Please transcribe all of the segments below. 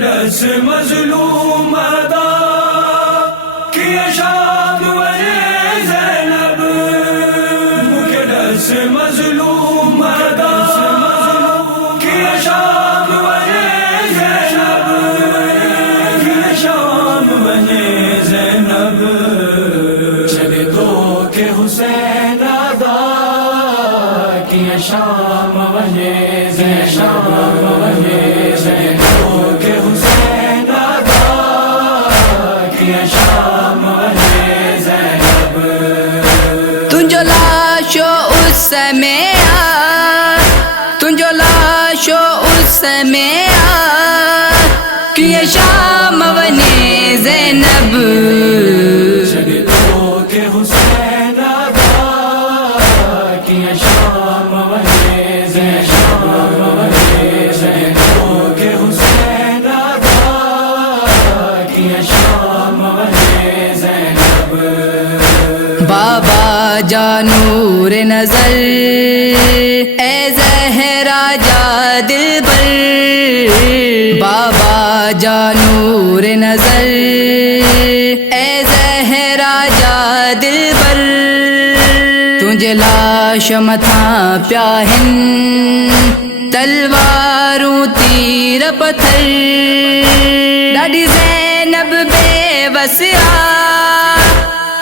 دس مظلوم ادا کیا شام زینب دس مظلوم ادا کیا شام زینب کیا شام زینب چلے تو کہ حسین ادا کیا شام تنجو لاشو اس سمے تنجو لاشو اس سمے کیا شام بنے زینب چلے تو کہ حسین ادا کیا شام بنے زینب کہ حسین ادا کیا شام بنے زینب بابا جانور نظر اے زہرا جا دلبر بابا جانور نظر اے زہرا جا دلبر تجھے لاش متھاں پیاہن تلواروں تیر پتھر ڈاڈی زینب بے وسیا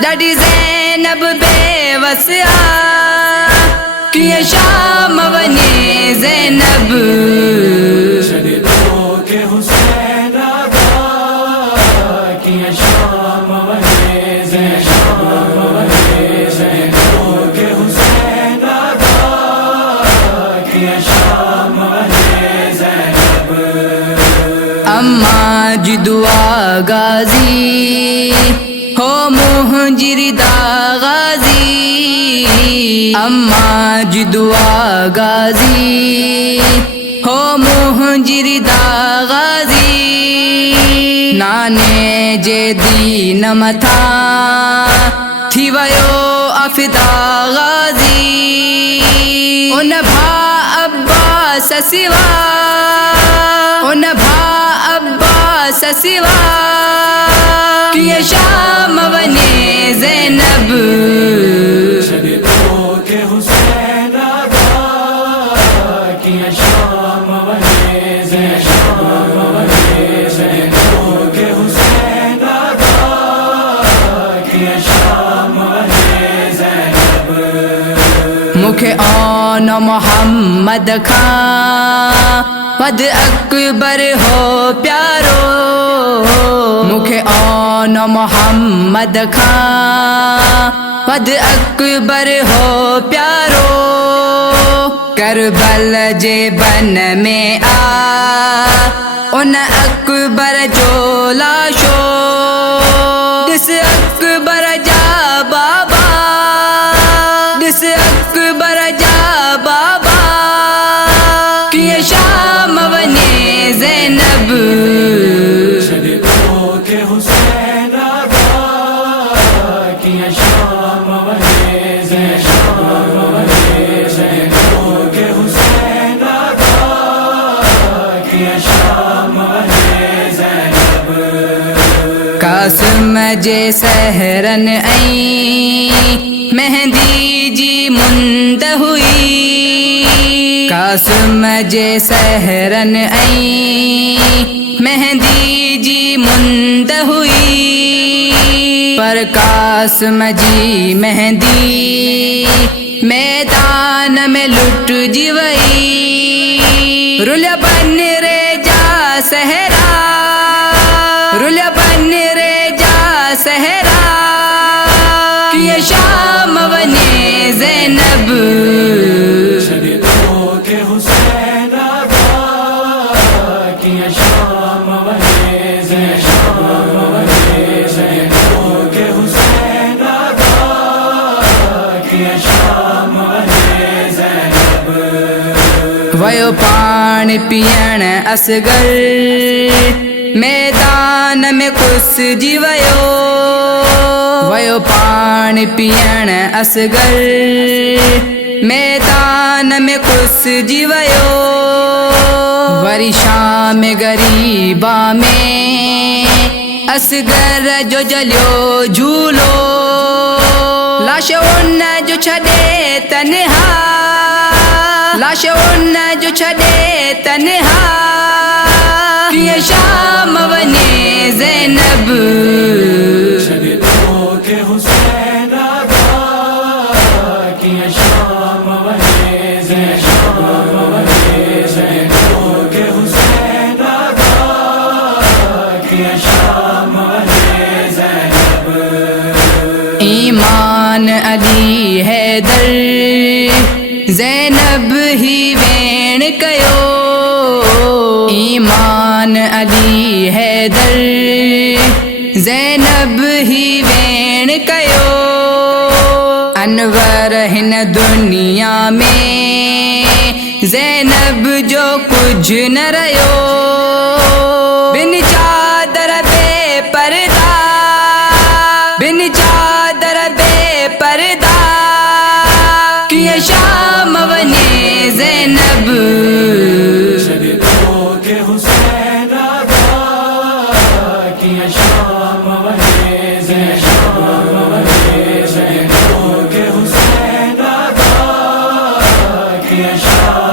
ڈاڈی زینب بے وسیا کیا شام بنے زینب چلے تو کہ حسین ادا کیا شام بنے زینب کہ حسین ادا کیا شام بنے زینب اماں جی دعا غازی ہو مہجر دا غازی اماں جی دعا غازی ہو مہجر دا غازی نانے جے دین متھا تھی ویو افدا غازی ان بھا عباس سوا ان بھا عباس سوا کیا شام بنے زینب چلے تو کہ حسین ادا کیا شام بنے زینب کہ حسین ادا کیا شام بنے زینب مکھے آن محمد کھاں with Akbar who پیارو مکھے on Muhammad Khan with اکبر ہو پیارو کربل جے بن میں آ ان اکبر جو لاشو جس اکبر جا بابا جس اکبر جا بابا کیا شام بنے زینب چلے تو کہ حسین ادا کیا شام بنے زینب کہ حسین ادا کیا شام بنے زینب قاسم جے سحرن این مہندی جی مند ہوئی قاسم جے سحرن این مہندی جی مند ہوئی پر قاسم جی مہندی میدان میں لٹ جی وئی رلیا بن رے جا سہرا رلیا بن رے جا سہرا کیا شام بنے زینب چلے تو کہ حسین ادا کیا شام بنے زینب کہ حسین ادا کیا شام بنے زینب ویو پانی پین اصغر میدان میں کس جی ویو پانی پین اصغر میدان میں کس جی وری شام غریبا میں اصغر جو جلیو جھولو لاش ان جو چھڑے تنہا لاش ان جو چھڑے تنہا کیے شام ونے زینب شہیدوں کے حسین آقا کیے شام ونے زینب شہیدوں کے حسین آقا کیے شام ونے زینب ایمان علی حیدر زینب ہی وین کیو ایمان علی حیدر زینب ہی وین کیو انور ہن دنیا میں زینب جو کچھ نہ رہو بن چادر بے پردہ بن چادر بے پردہ کیے شام ونے زینب شہیدوں کے حسین آقا کیے شام ونے زینب شہیدوں کے حسین آقا کیے شام